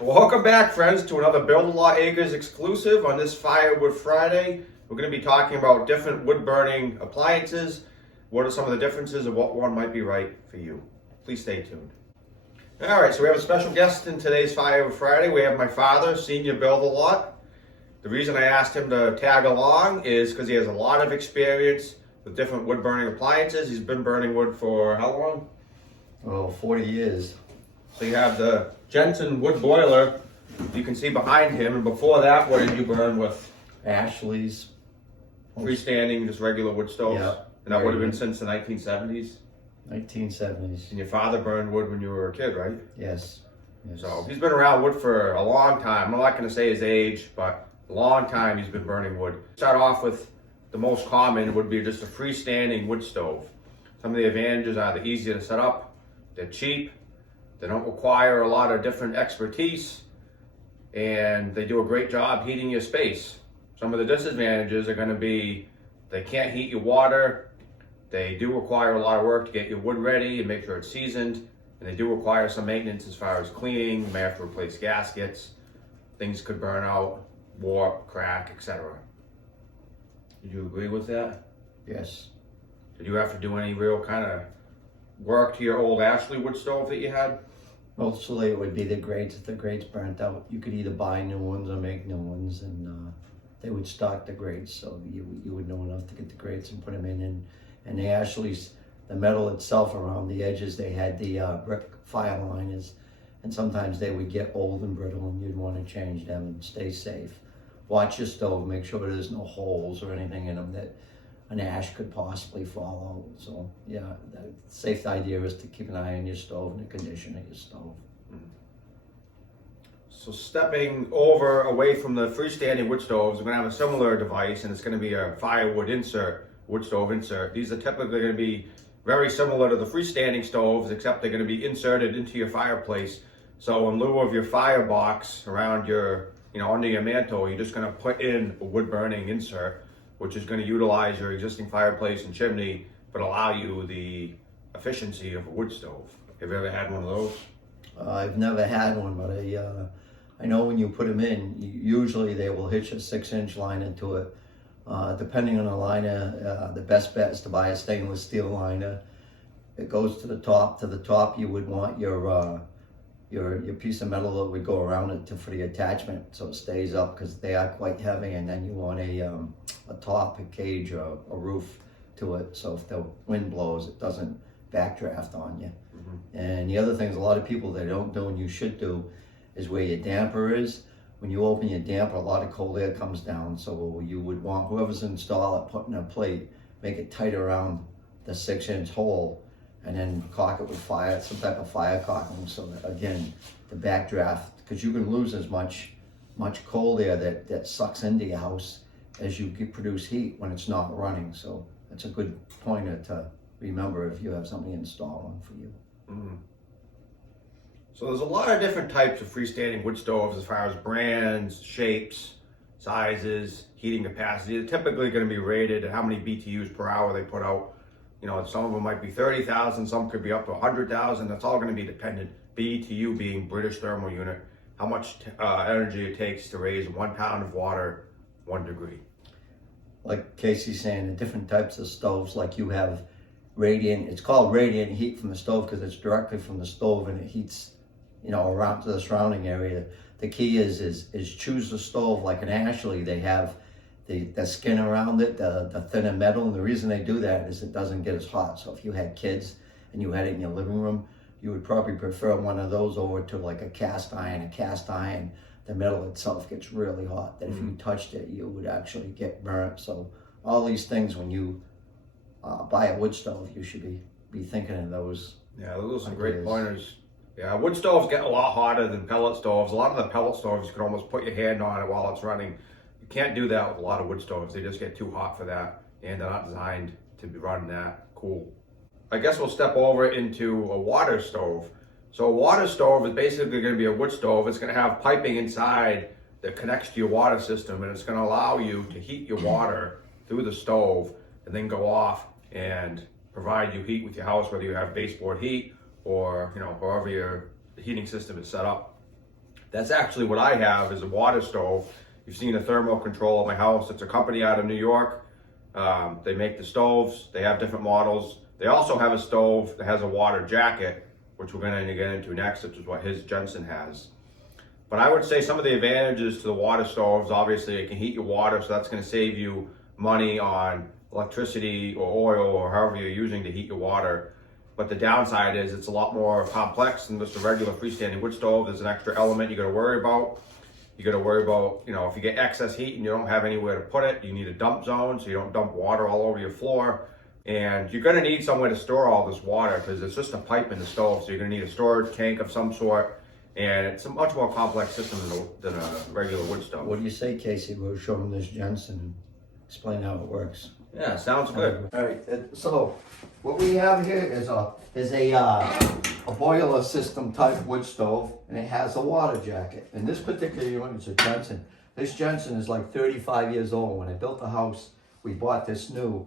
Welcome back, friends, to another Build a Lot Acres exclusive on this Firewood Friday. We're going to be talking about different wood-burning appliances. What are some of the differences and what one might be right for you? Please stay tuned. All right, so we have a special guest in today's Firewood Friday. We have my father, Senior Build a Lot. The reason I asked him to tag along is because he has a lot of experience with different wood-burning appliances. He's been burning wood for how long? Oh, 40 years. So you have the Jensen wood boiler you can see behind him, and before that, what did you burn with? Ashley's. Freestanding, just regular wood stoves? Yeah. And that would have been since the 1970s? 1970s. And your father burned wood when you were a kid, right? Yes. So he's been around wood for a long time. I'm not going to say his age, but a long time he's been burning wood. Start off with the most common would be just a freestanding wood stove. Some of the advantages are they're easy to set up, they're cheap, they don't require a lot of different expertise, and they do a great job heating your space. Some of the disadvantages are going to be they can't heat your water, they do require a lot of work to get your wood ready and make sure it's seasoned, and they do require some maintenance as far as cleaning. You may have to replace gaskets, things could burn out, warp, crack, etc. Did you agree with that? Yes. Did you have to do any real kind of work to your old Ashley wood stove that you had? Mostly it would be the grates. If the grates burnt out, you could either buy new ones or make new ones, and they would stock the grates, so you would know enough to get the grates and put them in. And they actually, the metal itself around the edges, they had the brick fire liners, and sometimes they would get old and brittle, and you'd want to change them and stay safe. Watch your stove, make sure there's no holes or anything in them that an ash could possibly fall out. So yeah, the safe idea is to keep an eye on your stove and the condition of your stove. So stepping over away from the freestanding wood stoves, we're going to have a similar device, and it's going to be a firewood insert, wood stove insert. These are typically going to be very similar to the freestanding stoves, except they're going to be inserted into your fireplace. So in lieu of your firebox around your, under your mantle, you're just going to put in a wood burning insert, which is going to utilize your existing fireplace and chimney, but allow you the efficiency of a wood stove. Have you ever had one of those? I've never had one, but I know when you put them in, usually they will hitch a 6-inch line into it. Depending on the liner, the best bet is to buy a stainless steel liner. It goes to the top. To the top, you would want your piece of metal that would go around it for the attachment, so it stays up, because they are quite heavy. And then you want a top, a cage, or a roof to it, so if the wind blows, it doesn't backdraft on you. And the other things a lot of people they don't do and you should do is where your damper is. When you open your damper, a lot of cold air comes down, so you would want whoever's install it, put in a plate, make it tight around the 6-inch hole, and then caulk it with some type of fire caulking, so that again, the backdraft, because you can lose as much cold air that sucks into your house as you produce heat when it's not running. So that's a good pointer to remember if you have somebody install one for you. So there's a lot of different types of freestanding wood stoves as far as brands, shapes, sizes, heating capacity. They're typically going to be rated at how many BTUs per hour they put out. Some of them might be 30,000, some could be up to 100,000. That's all going to be dependent. BTU being British thermal unit, how much energy it takes to raise 1 pound of water 1 degree. Like Casey's saying, the different types of stoves, like you have radiant, it's called radiant heat from the stove because it's directly from the stove and it heats, around to the surrounding area. The key is choose the stove like an Ashley. They have the skin around it, the thinner metal, and the reason they do that is it doesn't get as hot. So if you had kids and you had it in your living room, you would probably prefer one of those over to like a cast iron. A cast iron, the metal itself gets really hot, that if you touched it, you would actually get burnt. So all these things, when you buy a wood stove, you should be thinking of those. Yeah, those are some great pointers. Yeah, wood stoves get a lot hotter than pellet stoves. A lot of the pellet stoves, you can almost put your hand on it while it's running. You can't do that with a lot of wood stoves. They just get too hot for that, and they're not designed to be running that cool. I guess we'll step over into a water stove. So a water stove is basically going to be a wood stove. It's going to have piping inside that connects to your water system, and it's going to allow you to heat your water through the stove and then go off and provide you heat with your house, whether you have baseboard heat or however your heating system is set up. That's actually what I have, is a water stove. You've seen a thermal control at my house. It's a company out of New York. They make the stoves. They have different models. They also have a stove that has a water jacket, which we're going to get into next, which is what his Jensen has. But I would say some of the advantages to the water stoves, obviously it can heat your water, so that's going to save you money on electricity or oil or however you're using to heat your water. But the downside is it's a lot more complex than just a regular freestanding wood stove. There's an extra element you got to worry about. You got to worry about, if you get excess heat and you don't have anywhere to put it, you need a dump zone so you don't dump water all over your floor. And you're going to need somewhere to store all this water because it's just a pipe in the stove. So you're going to need a storage tank of some sort. And it's a much more complex system than a regular wood stove. What do you say, Casey? We'll show them this Jensen and explain how it works. Yeah, sounds good. All right. So what we have here is a boiler system type wood stove, and it has a water jacket. And this particular one is a Jensen. This Jensen is like 35 years old. When I built the house, we bought this new.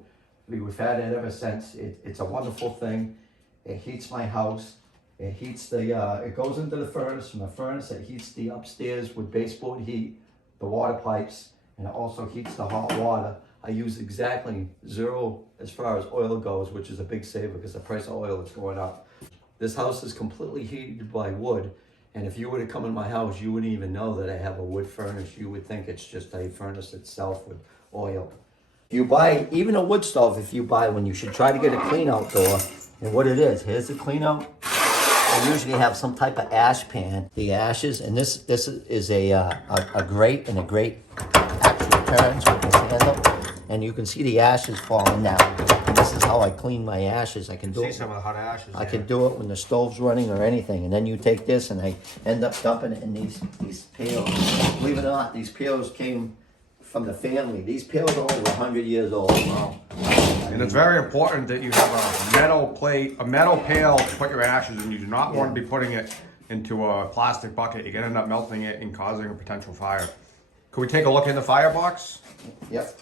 We've had it ever since. It's a wonderful thing. It heats my house. It heats it goes into the furnace. From the furnace, it heats the upstairs with baseboard heat, the water pipes, and it also heats the hot water. I use exactly zero as far as oil goes, which is a big saver because the price of oil is going up. This house is completely heated by wood, and if you were to come in my house, you wouldn't even know that I have a wood furnace. You would think it's just a furnace itself with oil. You buy, even a wood stove, if you buy one, you should try to get a clean out door. And what it is, here's the clean out. I usually have some type of ash pan, the ashes, and this is a grate, and a grate actually turns with this handle, and you can see the ashes falling down. And this is how I clean my ashes. I can do See some of the hot ashes. I can do it when the stove's running or anything, and then you take this, and I end up dumping it in these pails. Believe it or not, these pails came from the family. These pails are over 100 years old. Wow. And it's very important that you have a metal pail to put your ashes in. You do not want to be putting it into a plastic bucket. You're going to end up melting it and causing a potential fire. Could we take a look in the Firebox? Yep.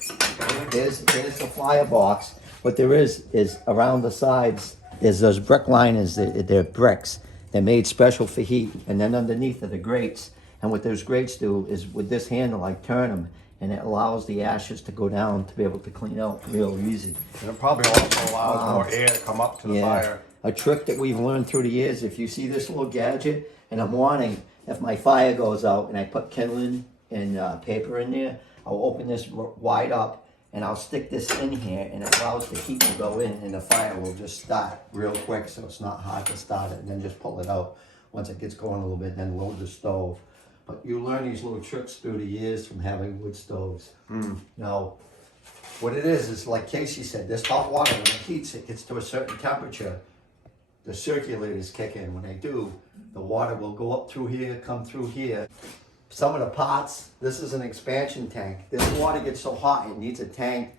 Here's the Firebox. What there is around the sides is those brick liners. They're bricks. They're made special for heat. And then underneath are the grates. And what those grates do is with this handle, I turn them, and it allows the ashes to go down to be able to clean out real easy. And it probably also allows more air to come up to the fire. A trick that we've learned through the years, if you see this little gadget in the morning, if my fire goes out and I put kindling and paper in there, I'll open this wide up and I'll stick this in here, and it allows the heat to go in, and the fire will just start real quick, so it's not hard to start it, and then just pull it out once it gets going a little bit, then load the stove. But you learn these little tricks through the years from having wood stoves. Now, what it is like Casey said, this hot water, when it heats, it gets to a certain temperature, the circulators kick in. When they do, the water will go up through here, come through here. Some of the pots, this is an expansion tank. This water gets so hot, it needs a tank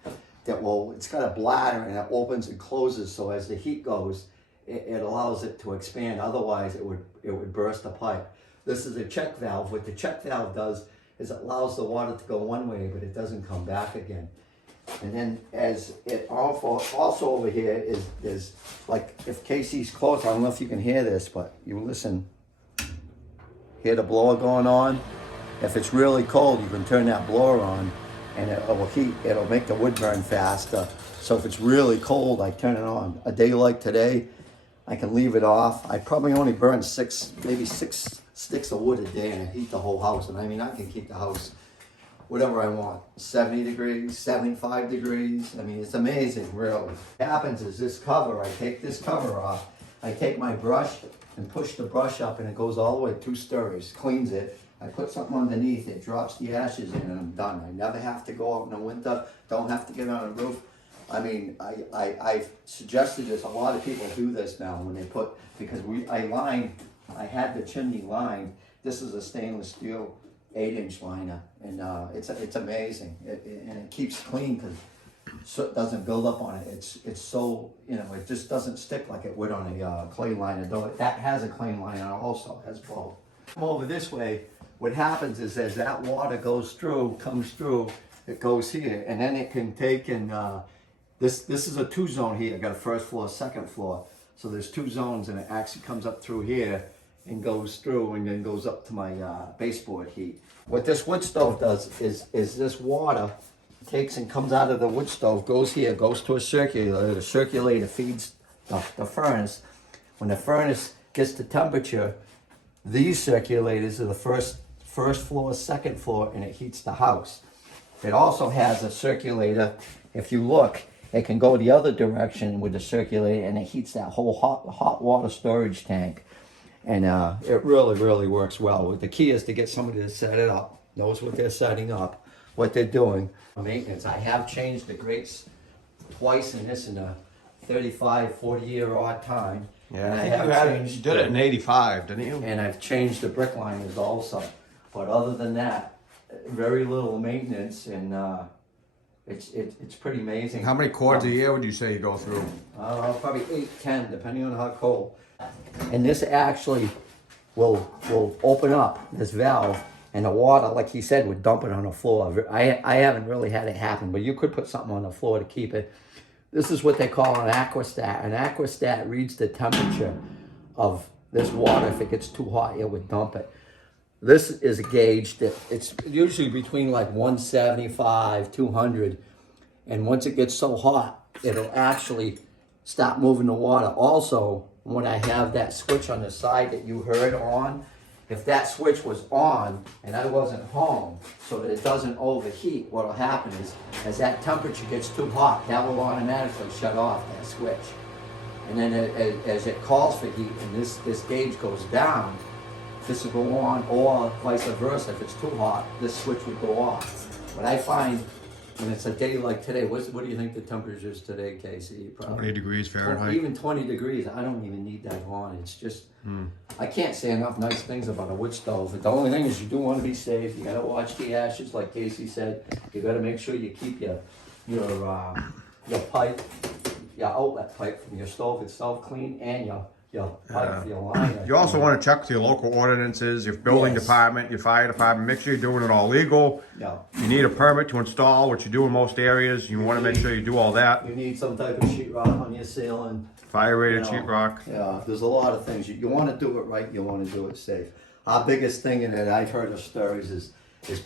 it's got a bladder, and it opens and closes, so as the heat goes, it allows it to expand. Otherwise, it would burst the pipe. This is a check valve. What the check valve does is it allows the water to go one way, but it doesn't come back again. And then as it also over here is like, if Casey's close, I don't know if you can hear this, but you listen. Hear the blower going on? If it's really cold, you can turn that blower on, and it'll make the wood burn faster. So if it's really cold, I turn it on. A day like today, I can leave it off. I probably only burn maybe six sticks of wood a day, and I heat the whole house. And I mean, I can keep the house whatever I want, 70 degrees, 75 degrees. I mean, it's amazing, really. What happens is this cover, I take this cover off, I take my brush and push the brush up, and it goes all the way 2 stories, cleans it. I put something underneath, it drops the ashes in, and I'm done. I never have to go out in the winter, don't have to get on a roof. I mean, I've suggested this, a lot of people do this now when they put, because I had the chimney lined. This is a stainless steel 8-inch liner, and it's amazing. And it keeps clean because soot doesn't build up on it. It's so, it just doesn't stick like it would on a clay liner, though that has a clay liner also, has both. Come over this way, what happens is as that water comes through, it goes here, and then it can take and, this is a 2-zone here. I got a first floor, second floor. So there's 2 zones, and it actually comes up through here, and goes through and then goes up to my baseboard heat. What this wood stove does is this water takes and comes out of the wood stove, goes here, goes to a circulator. The circulator feeds the furnace. When the furnace gets to temperature, these circulators are the first floor, second floor, and it heats the house. It also has a circulator. If you look, it can go the other direction with the circulator, and it heats that whole hot water storage tank. And it really works well. The key is to get somebody to set it up, knows what they're setting up, what they're doing. Maintenance. I have changed the grates twice in a 35, 40 year odd time. Yeah, and I think you did it in '85, didn't you? And I've changed the brick liners also. But other than that, very little maintenance, and it's pretty amazing. How many cords a year would you say you go through? Probably 8, 10, depending on how cold. And this actually will open up this valve, and the water, like he said, would dump it on the floor. I haven't really had it happen, but you could put something on the floor to keep it. This is what they call an aquastat. An aquastat reads the temperature of this water. If it gets too hot, it would dump it. This is a gauge that it's usually between like 175, 200. And once it gets so hot, it'll actually stop moving the water. Also, when I have that switch on the side that you heard on, if that switch was on and I wasn't home so that it doesn't overheat, what will happen is as that temperature gets too hot, that will automatically shut off that switch. And then as it calls for heat and this gauge goes down, this will go on, or vice versa. If it's too hot, this switch would go off. But I find when it's a day like today, what do you think the temperature is today, Casey? Probably 20 degrees Fahrenheit. Even 20 degrees, I don't even need that on. It's just, I can't say enough nice things about a wood stove. But the only thing is you do want to be safe. You got to watch the ashes, like Casey said. You got to make sure you keep your pipe, your outlet pipe from your stove itself clean, and your pipe for your liner. You also want to check with your local ordinances, your building department, your fire department. Make sure you're doing it all legal. Yeah. You need a permit to install, which you do in most areas. You want to make sure you do all that. You need some type of sheetrock on your ceiling. Fire rated You know, sheetrock. Yeah, there's a lot of things. You want to do it right, you want to do it safe. Our biggest thing in it, I've heard of stories, is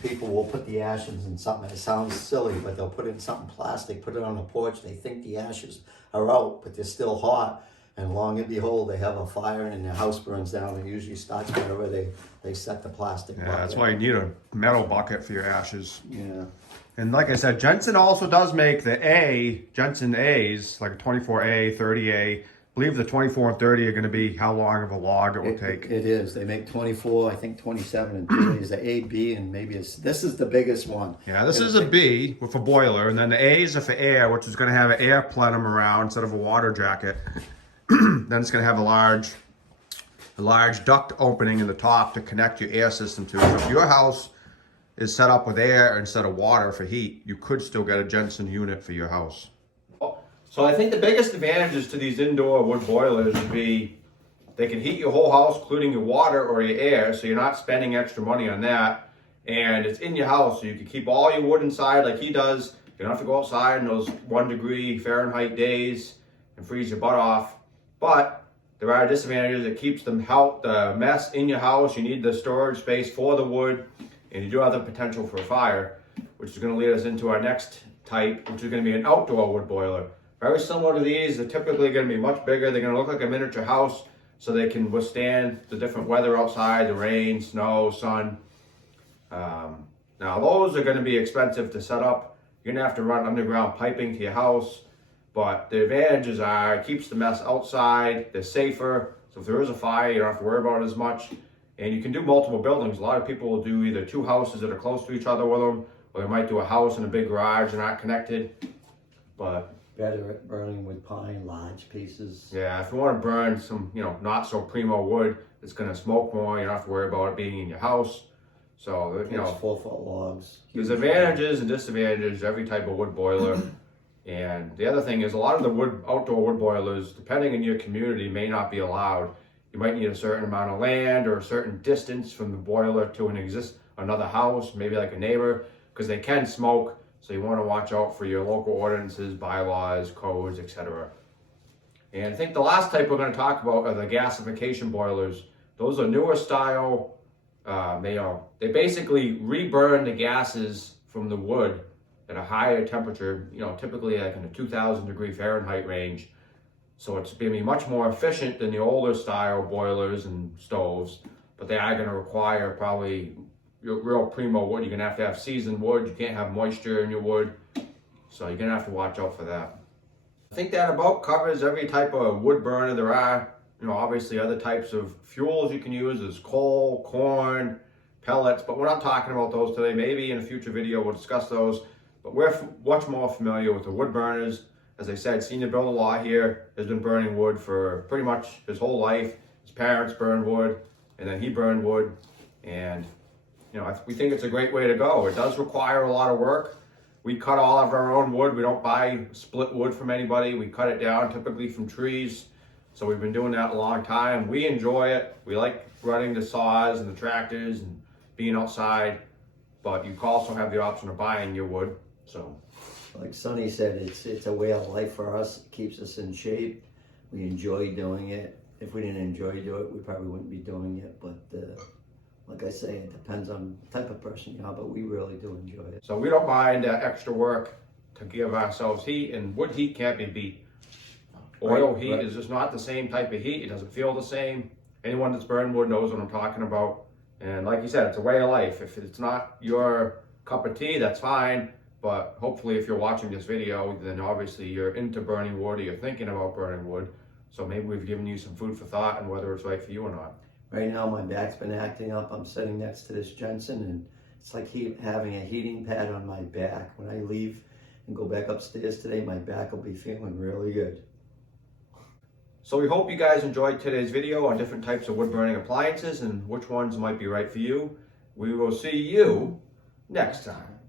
people will put the ashes in something. It sounds silly, but they'll put it in something plastic, put it on the porch. They think the ashes are out, but they're still hot. And long and behold, they have a fire and their house burns down. It usually starts wherever they set the plastic bucket. Yeah, that's why you need a metal bucket for your ashes. Yeah. And like I said, Jensen also does make the Jensen A's, like a 24A, 30A. I believe the 24 and 30 are going to be how long of a log it will take. It is. They make 24, I think 27 and 30 is the A, B, and maybe this is the biggest one. Yeah, this is a B with a boiler, and then the A's are for air, which is going to have an air plenum around instead of a water jacket. Then it's going to have a large duct opening in the top to connect your air system to. So if your house is set up with air instead of water for heat, you could still get a Jensen unit for your house. So I think the biggest advantages to these indoor wood boilers would be they can heat your whole house, including your water or your air, so you're not spending extra money on that. And it's in your house, so you can keep all your wood inside like he does. You don't have to go outside in those 1 degree Fahrenheit days and freeze your butt off. But there are disadvantages. It keeps the mess in your house. You need the storage space for the wood, and you do have the potential for a fire, which is going to lead us into our next type, which is going to be an outdoor wood boiler. Very similar to these. They're typically going to be much bigger. They're going to look like a miniature house, so they can withstand the different weather outside, the rain, snow, sun. Now those are going to be expensive to set up. You're going to have to run underground piping to your house. But the advantages are it keeps the mess outside, they're safer, so if there is a fire, you don't have to worry about it as much. And you can do multiple buildings. A lot of people will do either 2 houses that are close to each other with them, or they might do a house and a big garage and not connected. But better at burning with pine, large pieces. Yeah, if you want to burn some, not so primo wood, it's going to smoke more. You don't have to worry about it being in your house. So, It's 4-foot logs. There's advantages and disadvantages to every type of wood boiler. And the other thing is a lot of the outdoor wood boilers, depending on your community, may not be allowed. You might need a certain amount of land or a certain distance from the boiler to another house, maybe like a neighbor, because they can smoke. So you want to watch out for your local ordinances, bylaws, codes, etc. And I think the last type we're going to talk about are the gasification boilers, Those are newer style. They basically reburn the gases from the wood at a higher temperature, typically like in the 2000 degree Fahrenheit range. So it's going to be much more efficient than the older style boilers and stoves, but they are going to require probably real primo wood. You're going to have seasoned wood. You can't have moisture in your wood. So you're going to have to watch out for that. I think that about covers every type of wood burner there are. Obviously other types of fuels you can use is coal, corn, pellets, but we're not talking about those today. Maybe in a future video we'll discuss those, but we're much more familiar with the wood burners. As I said, Senior Bill of Law here has been burning wood for pretty much his whole life. His parents burned wood, and then he burned wood, and we think it's a great way to go. It does require a lot of work. We cut all of our own wood. We don't buy split wood from anybody. We cut it down typically from trees. So we've been doing that a long time. We enjoy it. We like running the saws and the tractors and being outside, but you also have the option of buying your wood. So, like Sonny said, it's a way of life for us. It keeps us in shape. We enjoy doing it. If we didn't enjoy doing it, we probably wouldn't be doing it. But like I say, it depends on the type of person you are, but we really do enjoy it. So we don't mind extra work to give ourselves heat, and wood heat can't be beat. Oil heat is just not the same type of heat. It doesn't feel the same. Anyone that's burned wood knows what I'm talking about. And like you said, it's a way of life. If it's not your cup of tea, that's fine. But hopefully if you're watching this video, then obviously you're into burning wood or you're thinking about burning wood. So maybe we've given you some food for thought on whether it's right for you or not. Right now my back's been acting up. I'm sitting next to this Jensen, and it's like having a heating pad on my back. When I leave and go back upstairs today, my back will be feeling really good. So we hope you guys enjoyed today's video on different types of wood burning appliances and which ones might be right for you. We will see you next time.